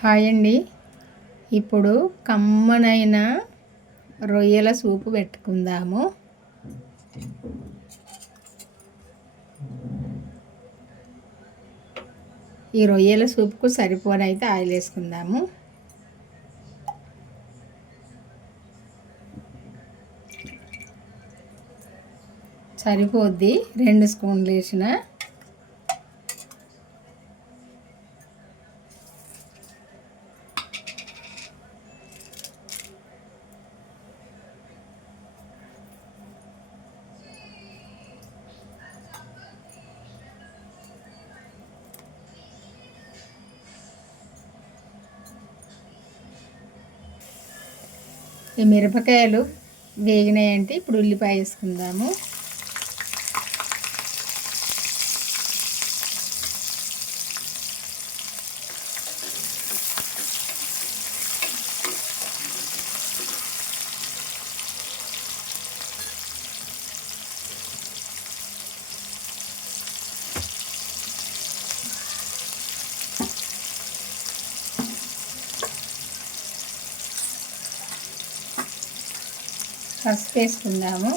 Hi అండి. ఇప్పుడు కమ్మనైన రొయ్యల సూపు పెట్టుకుందాము. ఈ రొయ్యల సూపుకు సరిపోనైతే ఆయిల్ వేసుకుందాము. సరిపోద్ది 2 స్పూన్లు వేసిన. ఈ మిరపకాయలు వేగినాయంటే ఇప్పుడు ఉల్లిపాయ వేసుకుందాము. పసుపు వేసుకుందాము.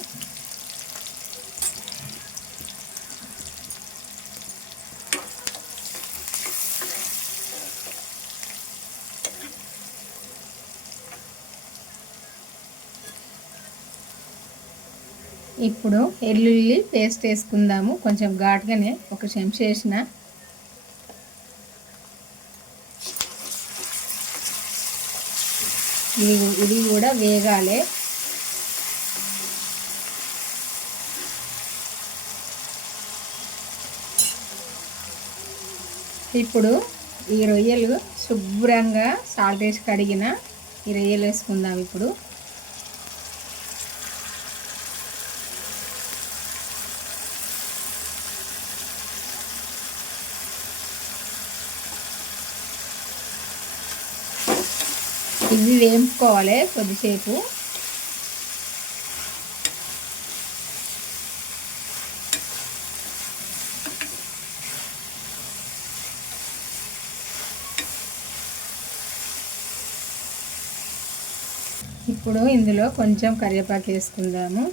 ఇప్పుడు వెల్లుల్లి పేస్ట్ వేసుకుందాము. కొంచెం ఘాటుగానే ఒక చెంచా వేసిన. ఇది కూడా వేగాలి. ఇప్పుడు ఈ రొయ్యలు శుభ్రంగా సాల్ట్ వేసి కడిగిన ఈ రొయ్యలు వేసుకుందాం. ఇప్పుడు ఇవి వేయించుకోవాలి కొద్దిసేపు. ఇప్పుడు ఇందులో కొంచెం కరివేపాకు వేసుకుందాము.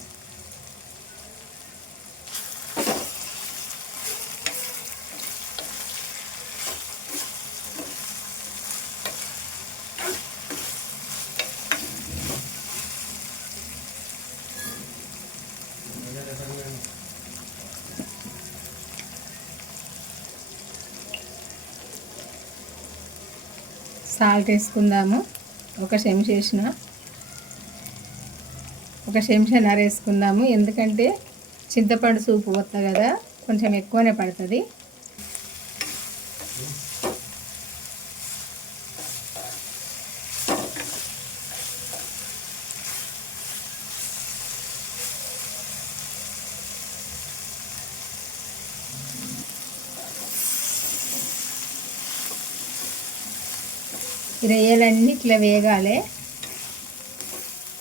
సాల్ట్ వేసుకుందాము. ఒక చెంచా వేసిన. ఒక చెంచాన్నర వేసుకుందాము. ఎందుకంటే చింతపండు సూపు వస్తుంది కదా, కొంచెం ఎక్కువనే పడుతుంది. ఈ రొయ్యలన్నీ ఇట్లా వేగాలి.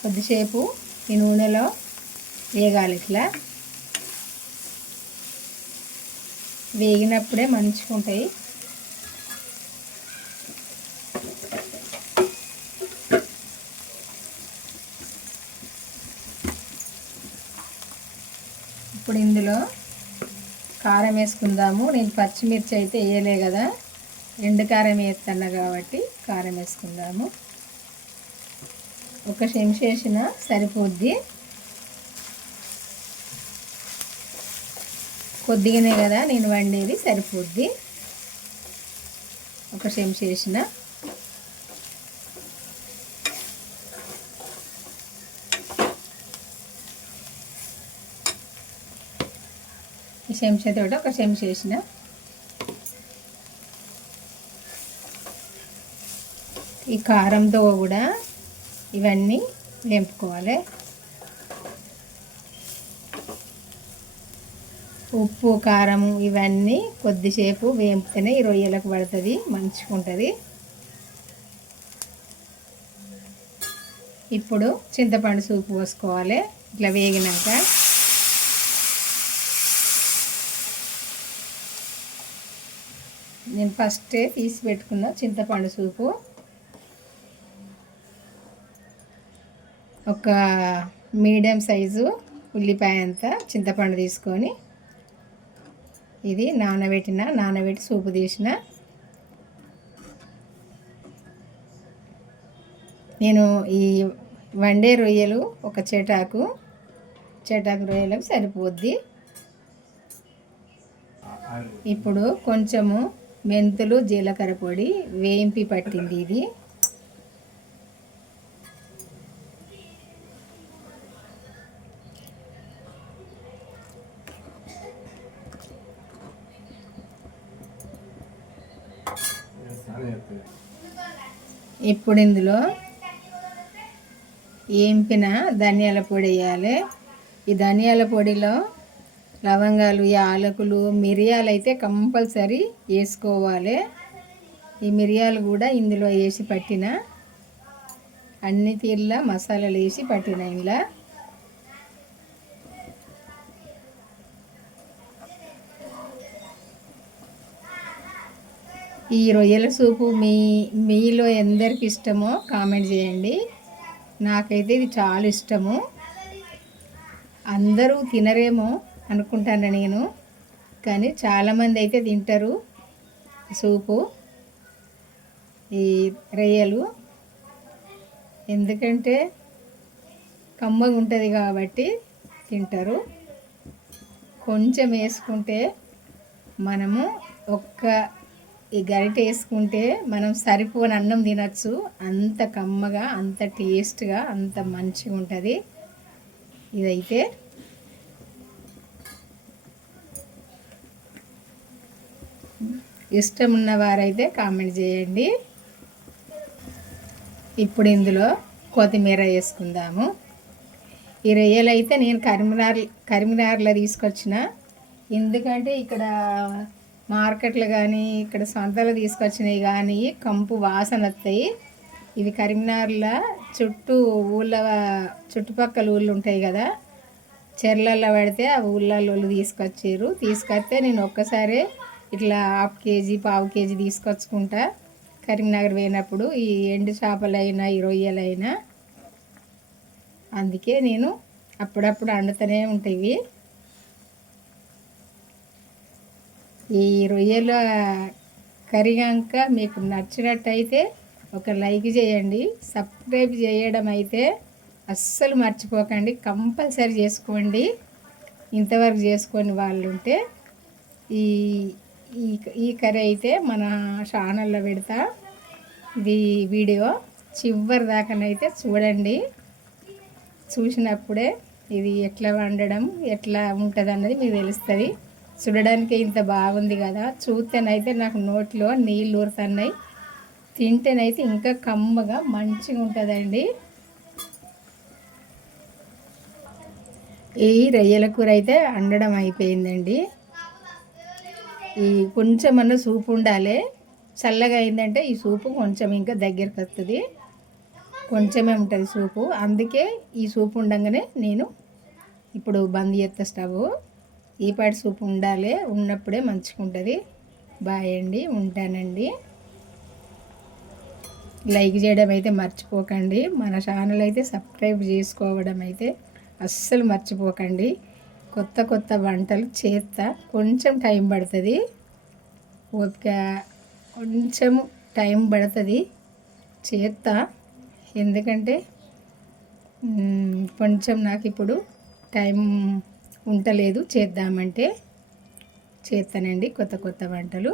కొద్దిసేపు ఈ నూనెలో వేగాలి. ఇట్లా వేగినప్పుడే మంచిగా ఉంటాయి. ఇప్పుడు ఇందులో కారం వేసుకుందాము. నేను పచ్చిమిర్చి అయితే వేయలే కదా, ఎండు కారం వేస్తున్నా కాబట్టి కారం వేసుకుందాము. ఒక చెంచా వేసిన సరిపోద్ది. కొద్దిగానే కదా నేను వండేది, సరిపోద్ది. ఒక చెంచా వేసిన. ఈ చెంచాతో ఒక చెంచా వేసిన. ఈ కారంతో కూడా ఇవన్నీ వేపుకోవాలి. ఉప్పు కారం ఇవన్నీ కొద్దిసేపు వేపితేనే ఈ రొయ్యలకు పడుతుంది, మంచిగా ఉంటుంది. ఇప్పుడు చింతపండు సూపు పోసుకోవాలి. ఇట్లా వేగినాక నేను ఫస్టే తీసి పెట్టుకున్న చింతపండు సూపు ఒక మీడియం సైజు ఉల్లిపాయ అంత చింతపండు తీసుకొని ఇది నానబెట్టి సూపు తీసిన. నేను ఈ వండే రొయ్యలు ఒక చెటాకు రొయ్యలకు సరిపోద్ది. ఇప్పుడు కొంచెము మెంతులు జీలకర్ర పొడి వేయింపి పట్టింది ఇది. ఇప్పుడు ఇందులో ఏంపిన ధనియాల పొడి వేయాలి. ఈ ధనియాల పొడిలో లవంగాలు, యాలకులు, మిరియాలు అయితే కంపల్సరీ వేసుకోవాలి. ఈ మిరియాలు కూడా ఇందులో వేసి పట్టిన, అన్ని తీర్ల మసాలాలు వేసి పట్టిన. ఇలా ఈ రొయ్యల సూపు మీలో ఎందరికి ఇష్టమో కామెంట్ చేయండి. నాకైతే ఇది చాలా ఇష్టము. అందరూ తినరేమో అనుకుంటాను నేను, కానీ చాలామంది అయితే తింటారు సూపు ఈ రొయ్యలు. ఎందుకంటే కమ్మగా ఉంటుంది కాబట్టి తింటారు. కొంచెం వేసుకుంటే మనము ఈ గరిటె వేసుకుంటే మనం సరిపోని అన్నం తినచ్చు. అంత కమ్మగా, అంత టేస్ట్గా, అంత మంచిగా ఉంటుంది. ఇదైతే ఇష్టం ఉన్నవారైతే కామెంట్ చేయండి. ఇప్పుడు ఇందులో కొత్తిమీర వేసుకుందాము. ఈ రొయ్యలు అయితే నేను కరీంనగర్లో తీసుకొచ్చిన. ఎందుకంటే ఇక్కడ మార్కెట్లో కానీ ఇక్కడ సంతలో తీసుకొచ్చినవి కానీ కంపు వాసన వస్తాయి. ఇవి కరీంనగర్లో చుట్టుపక్కల ఊళ్ళు ఉంటాయి కదా, చెర్లల్లో పడితే ఆ ఊళ్ళల్లో తీసుకొస్తే నేను ఒక్కసారి ఇట్లా 1/2 కేజీ, 1/4 కేజీ తీసుకొచ్చుకుంటా కరీంనగర్ పోయినప్పుడు. ఈ ఎండు చేపలైనా ఈ రొయ్యలైనా అందుకే నేను అప్పుడప్పుడు వండుతూనే ఉంటాయి. ఈ రొయ్యల కర్రీ కనుక మీకు నచ్చినట్టయితే ఒక లైక్ చేయండి. సబ్స్క్రైబ్ చేయడం అయితే అస్సలు మర్చిపోకండి, కంపల్సరీ చేసుకోండి. ఇంతవరకు చేసుకొని వాళ్ళు ఉంటే ఈ కర్రీ అయితే మన ఛానల్లో పెడతా. ఇది వీడియో చివరి దాకానైతే చూడండి. చూసినప్పుడే ఇది ఎట్లా వండడం ఎట్లా ఉంటుంది అన్నది మీకు తెలుస్తుంది. చూడడానికి ఇంత బాగుంది కదా, చూస్తేనైతే నాకు నోట్లో నీళ్ళు ఊరుతున్నాయి. తింటేనైతే ఇంకా కమ్మగా మంచిగా ఉంటుందండి. ఈ రొయ్యల కూర అయితే వండడం అయిపోయిందండి. ఈ కొంచెమన్నా సూపు ఉండాలి. చల్లగా అయిందంటే ఈ సూపు కొంచెం ఇంకా దగ్గరికి వస్తుంది. కొంచెమే ఉంటుంది సూపు. అందుకే ఈ సూపు ఉండగానే నేను ఇప్పుడు బంద్ చేస్తా స్టవ్. ఈ పాటి సూపు ఉండాలి, ఉన్నప్పుడే మంచిగా ఉంటుంది. బాయ్ అండి, ఉంటానండి. లైక్ చేయడం అయితే మర్చిపోకండి. మన ఛానల్ అయితే సబ్స్క్రైబ్ చేసుకోవడం అయితే అస్సలు మర్చిపోకండి. కొత్త వంటలు చేస్తా, కొంచెం టైం పడుతుంది, ఓపిక కొంచెం టైం పడుతుంది చేస్తా. ఎందుకంటే కొంచెం నాకు ఇప్పుడు టైం ఉండలేదు, చేద్దామంటే చేస్తానండి. కొత్త వంటలు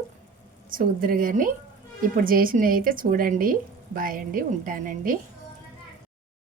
చూద్దరు కానీ ఇప్పుడు చేసినవి అయితే చూడండి. బాయ్ అండి, ఉంటానండి.